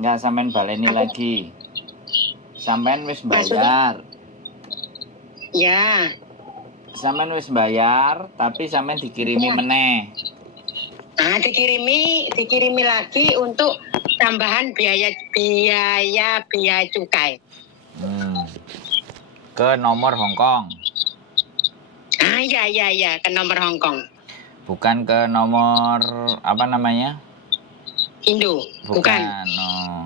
Enggak, sampean baleni Aku lagi. Sampean wis maksudnya bayar. ya. Sampean wis bayar, tapi sampean dikirimi Ya. meneh. Nah, dikirimi lagi untuk tambahan biaya cukai. Ke nomor Hongkong. Iya, ke nomor Hongkong. Bukan ke nomor apa namanya? Indo. Bukan. Oh.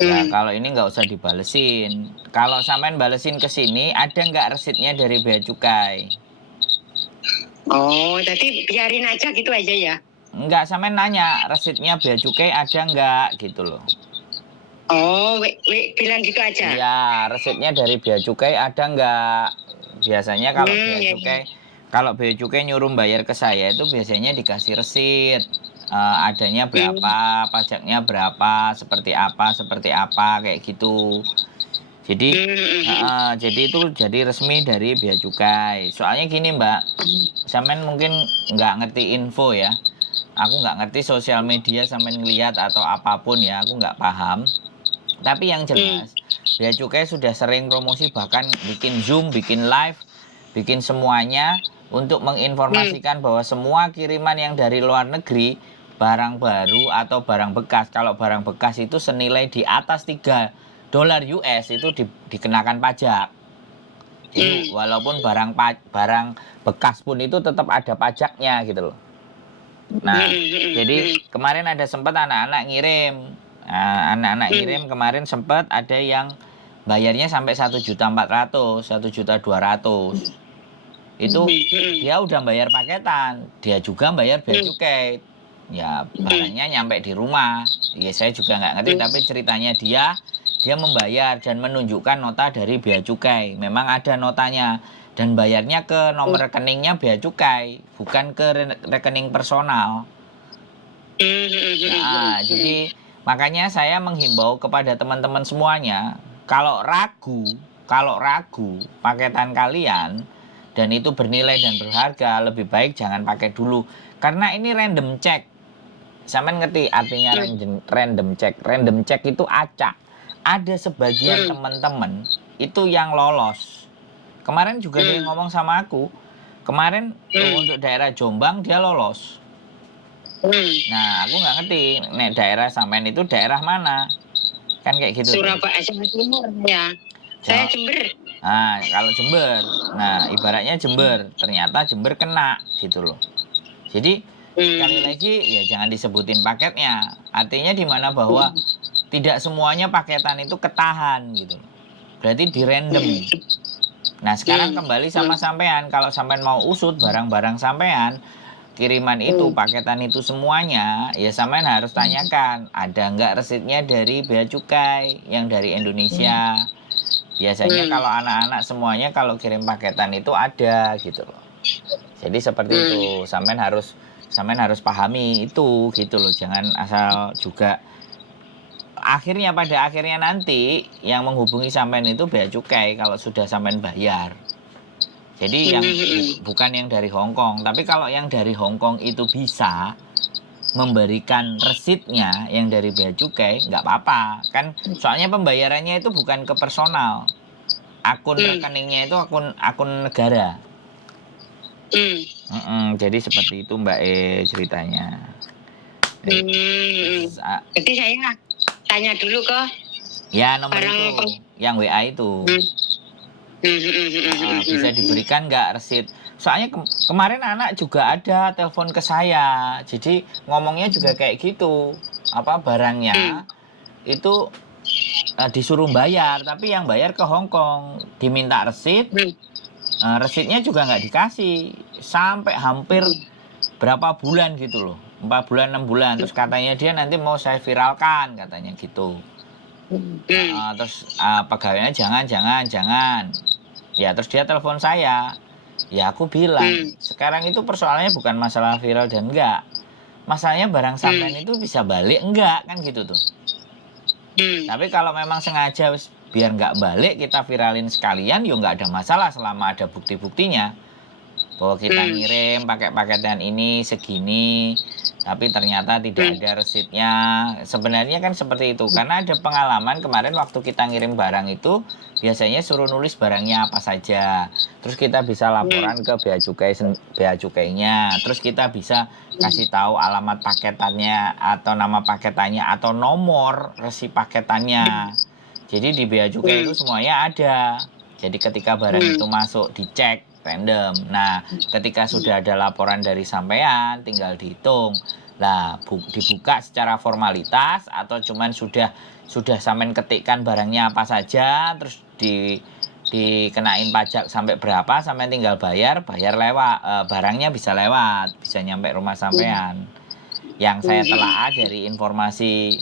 Ya, kalau ini nggak usah dibalesin. Kalau sampean balesin ke sini, ada nggak resitnya dari bea cukai? Oh, jadi biarin aja gitu aja ya? Enggak, sampean nanya, resitnya bea cukai ada nggak gitu loh. Oh, bilang gitu aja? Iya, resitnya dari bea cukai ada nggak? Biasanya kalau kalau bea cukai nyuruh bayar ke saya itu biasanya dikasih resit. Adanya berapa, pajaknya berapa, seperti apa, kayak gitu. Jadi, jadi itu jadi resmi dari bea cukai. Soalnya gini Mbak, sampean mungkin nggak ngerti info ya. Aku nggak ngerti sosial media sampean ngeliat atau apapun ya, aku nggak paham. Tapi yang jelas, bea cukai sudah sering promosi, bahkan bikin Zoom, bikin live, bikin semuanya untuk menginformasikan bahwa semua kiriman yang dari luar negeri, barang baru atau barang bekas, kalau barang bekas itu senilai di atas $3 US itu dikenakan pajak. Jadi walaupun barang bekas pun itu tetap ada pajaknya gitu loh. Nah, jadi kemarin ada sempat anak-anak ngirim. Nah, anak-anak ngirim kemarin sempat ada yang bayarnya sampai 1.400.000, 1.200.000. Itu dia udah bayar paketan, dia juga bayar bea cukai. Ya, barangnya nyampe di rumah. Ya saya juga nggak ngerti, tapi ceritanya dia membayar dan menunjukkan nota dari bea cukai. Memang ada notanya dan bayarnya ke nomor rekeningnya bea cukai, bukan ke rekening personal. Nah, jadi makanya saya menghimbau kepada teman-teman semuanya, kalau ragu paketan kalian dan itu bernilai dan berharga, lebih baik jangan pakai dulu. Karena ini random check. Sampean ngerti artinya random check? Random check itu acak. Ada sebagian teman-teman itu yang lolos. Kemarin juga dia ngomong sama aku. Kemarin untuk daerah Jombang dia lolos. Nah, aku nggak ngerti, nek daerah sampean itu daerah mana? Kan kayak gitu. Surabaya, Jawa Timur ya. Saya Jember. Nah, kalau Jember, nah ibaratnya Jember, ternyata Jember kena gitu loh. Jadi sekali lagi ya jangan disebutin paketnya. Artinya di mana bahwa tidak semuanya paketan itu ketahan gitu loh. Berarti di random. Nah, sekarang kembali sama sampean, kalau sampean mau usut barang-barang sampean, kiriman itu, paketan itu semuanya, ya sampean harus tanyakan, ada nggak resitnya dari bea cukai yang dari Indonesia. Biasanya kalau anak-anak semuanya kalau kirim paketan itu ada gitu loh. Jadi seperti itu, sampean harus pahami itu gitu loh. Jangan asal juga pada akhirnya nanti yang menghubungi sampean itu bea cukai kalau sudah sampean bayar. Jadi yang bukan yang dari Hong Kong, tapi kalau yang dari Hong Kong itu bisa memberikan resitnya yang dari bea cukai, nggak apa-apa. Kan soalnya pembayarannya itu bukan ke personal. Akun rekeningnya itu akun negara. Jadi seperti itu Mbak ceritanya. Jadi saya tanya dulu ke ya nomor itu, yang WA itu. Bisa diberikan nggak resit? Soalnya kemarin anak juga ada telepon ke saya, jadi ngomongnya juga kayak gitu, apa barangnya itu disuruh bayar, tapi yang bayar ke Hong Kong, diminta resit, resitnya juga nggak dikasih, sampai hampir berapa bulan gitu loh, 4 bulan 6 bulan, terus katanya dia nanti mau saya viralkan katanya gitu. Terus pegawainya jangan. Ya terus dia telepon saya. Ya aku bilang, sekarang itu persoalannya bukan masalah viral dan enggak. Masalahnya barang sampean itu bisa balik enggak, kan gitu tuh. Tapi kalau memang sengaja biar enggak balik, kita viralin sekalian, ya enggak ada masalah selama ada bukti-buktinya. Bahwa kita ngirim pakai paketan ini segini, tapi ternyata tidak ada resitnya. Sebenarnya kan seperti itu, karena ada pengalaman kemarin waktu kita ngirim barang itu biasanya suruh nulis barangnya apa saja, terus kita bisa laporan ke bea cukainya, terus kita bisa kasih tahu alamat paketannya atau nama paketannya atau nomor resi paketannya. Jadi di bea cukai itu semuanya ada. Jadi ketika barang itu masuk dicek random. Nah, ketika sudah ada laporan dari sampean, tinggal dihitung. Lah, dibuka secara formalitas atau cuman sudah sampean ketikkan barangnya apa saja, terus dikenain pajak sampai berapa, sampean tinggal bayar lewat, barangnya bisa lewat, bisa nyampe rumah sampean. Yang saya telaah dari informasi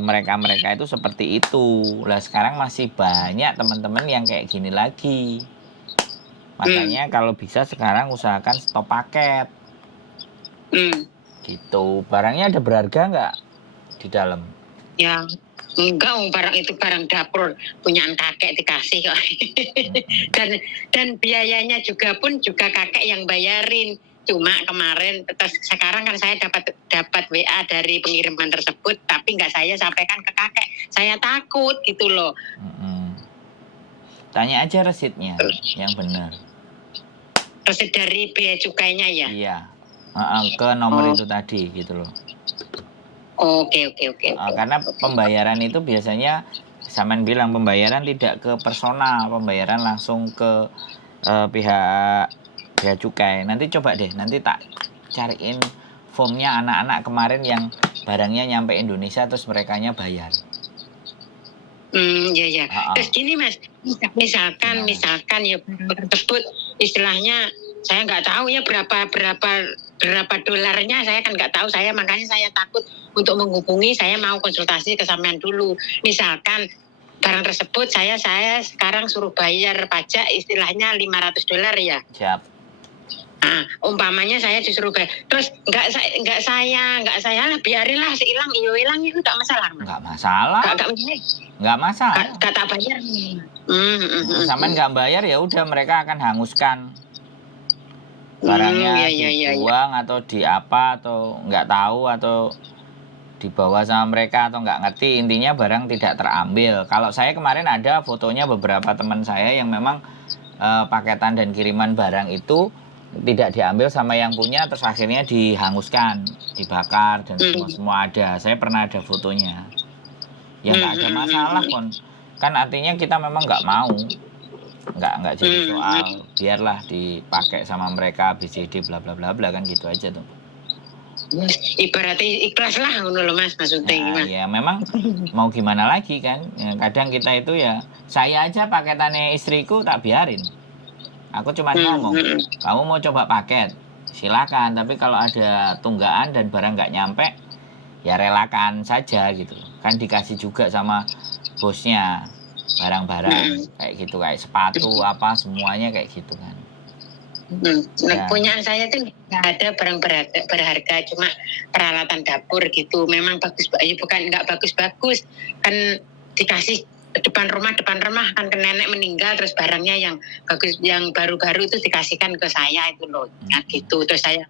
mereka itu seperti itu. Lah sekarang masih banyak teman-teman yang kayak gini lagi. Makanya kalau bisa sekarang usahakan stop paket. Gitu. Barangnya ada berharga nggak di dalam? Ya, enggak, barang itu barang dapur punyaan kakek dikasih kok. dan biayanya juga kakek yang bayarin. Cuma kemarin, terus sekarang kan saya dapat WA dari pengiriman tersebut, tapi nggak saya sampaikan ke kakek. Saya takut gitu loh. Tanya aja resitnya yang benar. Resit dari bea cukainya ya? Iya, ke nomor itu tadi gitu loh. Oke. Karena pembayaran itu biasanya, sampean bilang pembayaran tidak ke personal, pembayaran langsung ke pihak bea cukai. Nanti coba deh, nanti tak cariin formnya anak-anak kemarin yang barangnya nyampe Indonesia terus merekanya bayar. Ya. Terus gini Mas, misalkan ya tersebut istilahnya saya nggak tahu ya berapa dolarnya, saya kan nggak tahu, makanya saya takut untuk menghubungi, saya mau konsultasi ke sampean dulu. Misalkan barang tersebut saya sekarang suruh bayar pajak istilahnya $500 ya. Siap. Nah, umpamanya saya disuruh bayar, terus nggak saya lah, biarinlah hilang itu nggak masalah. Nggak masalah. Nggak masalah. Kata bayar. Sampean nggak bayar ya udah, mereka akan hanguskan barangnya, dibuang atau di apa, atau nggak tahu, atau dibawa sama mereka, atau nggak ngerti. Intinya barang tidak terambil. Kalau saya kemarin ada fotonya beberapa teman saya yang memang paketan dan kiriman barang itu tidak diambil sama yang punya, terus akhirnya dihanguskan, dibakar, dan semua ada. Saya pernah ada fotonya. Ya nggak ada masalah kan artinya kita memang nggak mau, nggak jadi soal, biarlah dipakai sama mereka BCD bla bla bla bla, kan gitu aja tuh. Ibaratnya ikhlas lah loh Mas, maksudnya. Ya memang mau gimana lagi kan, ya, kadang kita itu ya, saya aja paketannya istriku tak biarin. Aku cuma ngomong, kamu mau coba paket, silakan. Tapi kalau ada tunggaan dan barang nggak nyampe, ya relakan saja gitu. Kan dikasih juga sama bosnya barang-barang kayak gitu, kayak sepatu apa semuanya kayak gitu kan. Punyaan saya tuh nggak ada barang berharga, cuma peralatan dapur gitu. Memang bagus, bukan nggak bagus-bagus. Kan dikasih depan rumah kan ke nenek meninggal, terus barangnya yang bagus, yang baru-baru itu dikasihkan ke saya itu loh. Ya gitu. Terus saya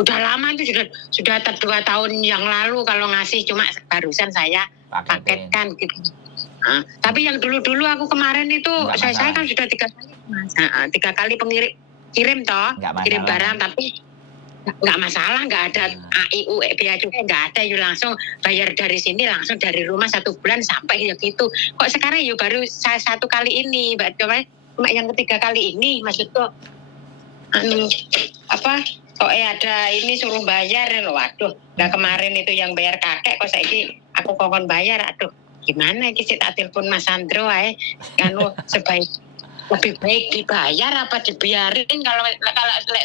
udah lama itu sudah 2 tahun yang lalu kalau ngasih, cuma barusan saya paketkan gitu. Nah, tapi yang dulu aku kemarin itu saya kan sudah 3 kali kirim toh, kirim barang, tapi nggak masalah, nggak ada AIU bea cukai, nggak ada, yuk langsung bayar dari sini, langsung dari rumah 1 bulan sampai ya gitu. Kok sekarang yuk baru 1 kali ini, cuma yang 3 kali ini maksudku kok ada ini suruh bayar loh, waduh. Nah kemarin itu yang bayar kakek, kok saya aku kokon bayar, aduh gimana ini sih, tak telepon Mas Sandro kan sebaik lebih baik dibayar apa dibiarin. Kalau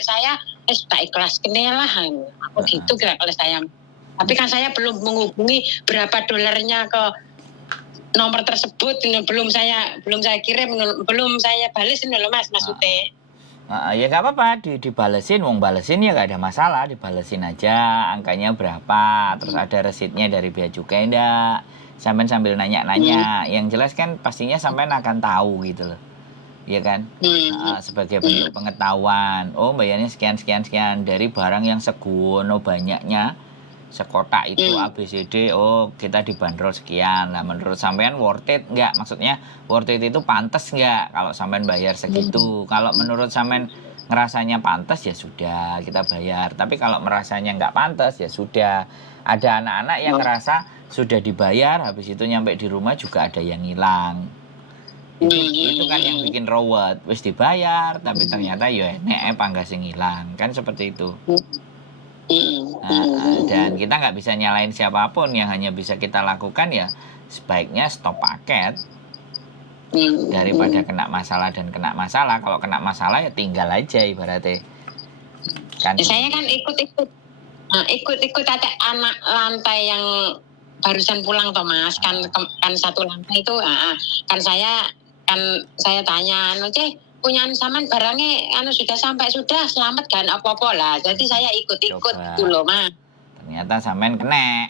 saya tak ikhlas lah aku gitu kira kalau saya. Tapi kan saya belum menghubungi berapa dolarnya ke nomor tersebut, belum saya kirim, belum saya bales ini loh Mas, maksudnya. Ya nggak apa-apa, dibalesin, balesin ya nggak ada masalah, dibalesin aja angkanya berapa, terus ada resitnya dari bea cukai enggak, sambil nanya-nanya. Yang jelas kan pastinya sampean akan tahu gitu loh. ya kan? Hmm. Sebagai bentuk pengetahuan. Oh, bayarnya sekian sekian sekian dari barang yang seguono banyaknya, sekotak itu Hmm. ABCD. Oh, kita dibanderol sekian. Nah, menurut sampean worth it nggak? Maksudnya worth it itu pantas nggak kalau sampean bayar segitu? Kalau menurut sampean ngerasanya pantas ya sudah kita bayar. Tapi kalau merasanya nggak pantas ya sudah. Ada anak-anak yang ngerasa sudah dibayar, habis itu nyampe di rumah juga ada yang hilang. Itu kan yang bikin ruwet. Wis dibayar tapi ternyata ya enek panggas sing hilang, kan seperti itu. Dan kita nggak bisa nyalain siapapun, yang hanya bisa kita lakukan ya sebaiknya stop paket daripada kena masalah dan kena masalah. Kalau kena masalah ya tinggal aja ibaratnya. Kan Saya kan ikut ada anak lantai yang barusan pulang toh Mas, kan satu lantai itu kan saya tanya Ceh, punyaan saman barangnya sudah sampai, sudah selamat kan apa-apa lah. Jadi saya ikut-ikut gitu loh Mas. Ternyata sampean kena.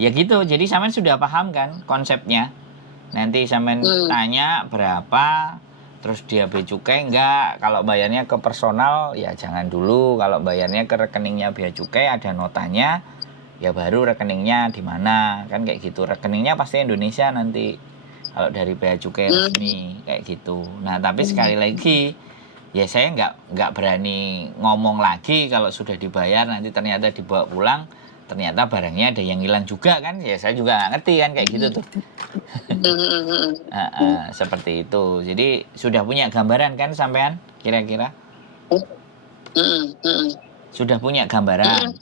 Ya gitu. Jadi sampean sudah paham kan konsepnya. Nanti sampean tanya berapa, terus dia bea cukai enggak. Kalau bayarnya ke personal ya jangan dulu. Kalau bayarnya ke rekeningnya bea cukai ada notanya, ya baru rekeningnya di mana, kan kayak gitu. Rekeningnya pasti Indonesia nanti kalau dari bea cukai resmi kayak gitu. Nah, tapi sekali lagi ya saya nggak berani ngomong lagi kalau sudah dibayar nanti ternyata dibawa pulang ternyata barangnya ada yang hilang juga kan, ya saya juga nggak ngerti kan kayak gitu tuh. Seperti itu. Jadi sudah punya gambaran kan sampean kira-kira? Sudah punya gambaran?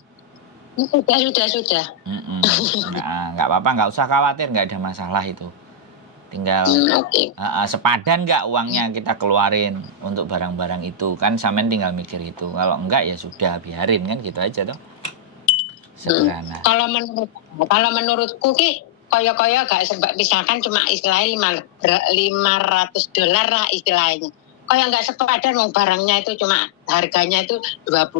Sudah. Nggak apa-apa, nggak usah khawatir, nggak ada masalah itu. Tinggal sepadan nggak uangnya kita keluarin untuk barang-barang itu, kan sampean tinggal mikir itu. Kalau enggak ya sudah biarin kan gitu aja toh. Sederhana. Kalau menurutku ki koyo-koyo gak sebab, misalkan cuma istilahnya $500 lah istilahnya. Kayak nggak sepadan, barangnya itu cuma harganya itu $20